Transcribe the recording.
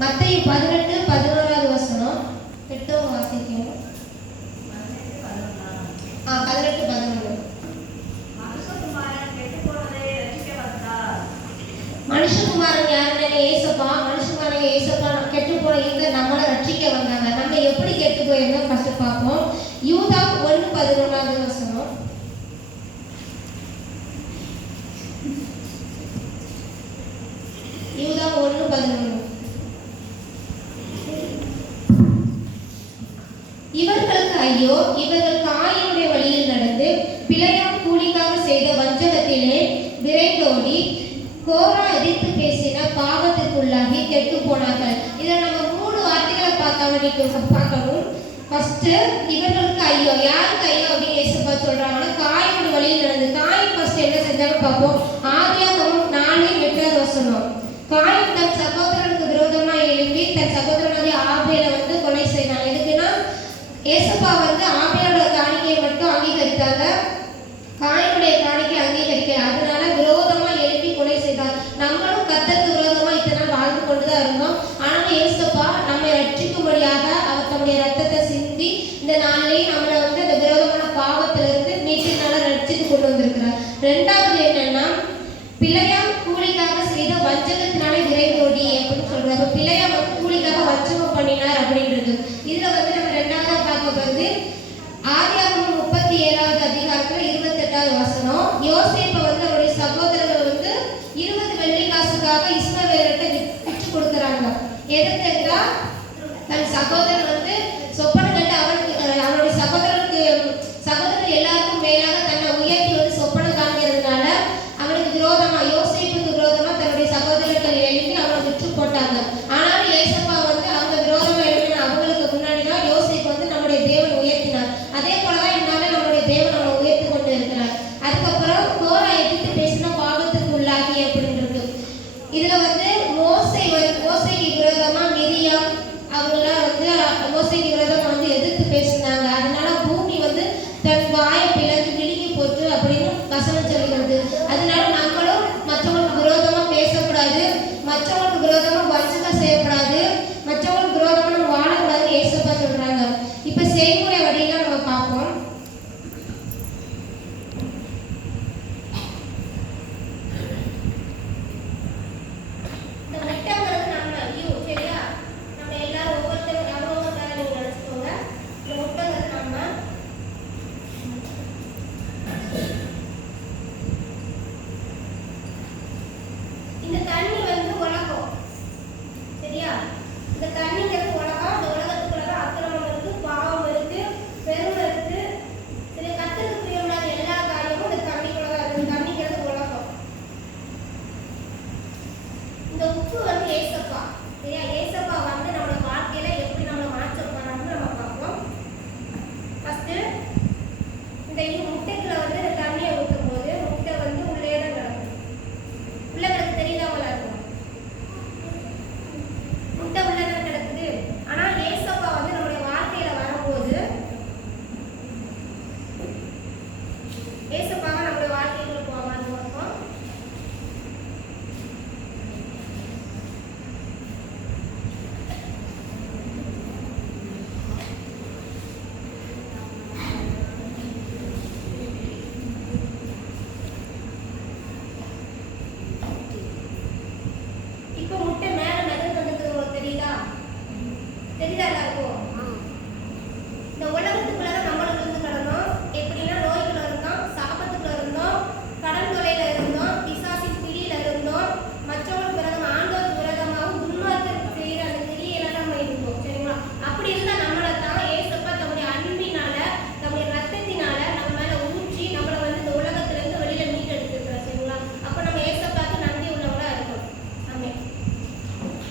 மத்தேயு 18:11 வசனம். எடுத்தவங்க வாசிக்கணும். 18:11. மனுஷகுமாரன் யாருன்னு ஏசப்பா, மனுஷகுமாரன் ஏசப்பா கெட்டு போன இந்த நம்மளை ரட்சிக்க வந்தாங்க. நம்ம எப்படி கெட்டு போயிருந்தோம் ஃபர்ஸ்ட் பார்ப்போம். யூதா 1:11 வசனம். யூதா 1:11. இவர்களுக்கு ஐயோ, இவர்கள் காயினுடைய வழியில் நடந்து பிழையாம் கூலிக்காக செய்த வஞ்சகத்திலே விரைந்தோடி கோரா எதிர்த்து பேசின பாவத்திற்குள்ளாகி கெட்டு போனார்கள். இதை நம்ம 3 வார்த்தைகளை பார்க்கணும். ஃபர்ஸ்ட் இவர்களுக்கு ஐயோ. யாருக்கு ஐயோ அப்படின்னு ஏசப்பா சொல்றாங்கன்னா, காயினோட வழியில் நடந்து. காயின் ஃபர்ஸ்ட் என்ன செஞ்சாலும் பார்ப்போம். ஆதியாகமம் 4:8 வசனம். காயின் தன் சகோதரனுக்கு விரோதமா எழுப்பி தன் சகோதரனாகிய ஆபேலை கொலை செய்தான். எதுக்குன்னா ஏசப்பா ஆபேலோட காணிக்கையை மட்டும் அங்கீகரித்தாங்க, காயினுடைய காணிக்கை அங்கீகரிக்கல. அதனால விரோதமா எழுப்பி கொலை செய்தார். நம்மளும் கர்த்தருக்கு விரோதமா இத்தனை நாள் வாழ்ந்து கொண்டுதான் இருந்தோம். ஆனாலும் ஏசப்பா நம்மை ரட்சிக்கும்படியாக அவர் தம்முடைய ரத்தத்தை சிந்தி இந்த நாளிலேயே நம்மளை அந்த விரோதமான பாவத்திலிருந்து மீட்சினால ரட்சித்து கொண்டு வந்திருக்கிறார். 2வது என்னன்னா, பிழையாம் கூலிக்காக செய்த வஞ்சகத்தினாலே விரைந்தோடி அப்படின்னு சொல்றாரு. பிழையாம் கூலிக்காக வஞ்சகம் பண்ணினார் அப்படின்றது. இதுல நம்ம 2வது பார்க்க போது ஆதியாகமம் 37வது அதிகாரத்துல 28வது வசனம். யோசேப்பை அவருடைய சகோதரர்கள் 20 வெள்ளி காசுக்காக இஸ்மவேலர்கிட்ட விற்று கொடுக்குறாங்க. எதுக்குன்னா தன் சகோதரன் சொப்பனம் கண்டு அவனுடைய சகோதரர் எல்லாருக்கும் மேலாக தன்னை உயர்த்தி சொப்பனம் காண்கிறதுனால அவனுக்கு விரோதமா, யோசேப்புக்கு விரோதமா தன்னுடைய சகோதரர்கள் எழுப்பி அவனை விற்று போட்டாங்க. ஆனாலும் ஏசப்பா அவங்க விரோதமா எழுப்பின அவங்களுக்கு முன்னாடி தான் யோசேப்பு நம்முடைய தேவன் உயர்த்தினார். அதே போலதான் இந்நாளில் நம்முடைய தேவன் அவனை உயர்த்தி கொண்டு இருக்கிறார். அதுக்கப்புறம் கோரா எதிர்த்து பேசின பாவத்துக்கு உள்ளாகி அப்படின்னு இருக்கு. இதுல மோசேக்கு விரோதமா மிரியாம் அவங்களாம் மோசேக்கு விரோதமா எதிர்த்து பேசினாங்க. அதனால பூமி தன் வாயை பிளந்து விழுங்கி போட்டு அப்படின்னு வசனம் சொல்கிறது. அதனால நம்மளும் மற்றவங்களுக்கு விரோதமா பேசக்கூடாது, மற்றவங்களுக்கு விரோதமா வஞ்சகம் செய்யக்கூடாது, மற்றவங்களுக்கு விரோதமா நம்ம வாழக்கூடாதுன்னு ஏசப்பா சொல்றாங்க. இப்ப செய்முறை வழியில நம்ம பார்ப்போம். இந்த தண்ணி உலகம் சரியா? இந்த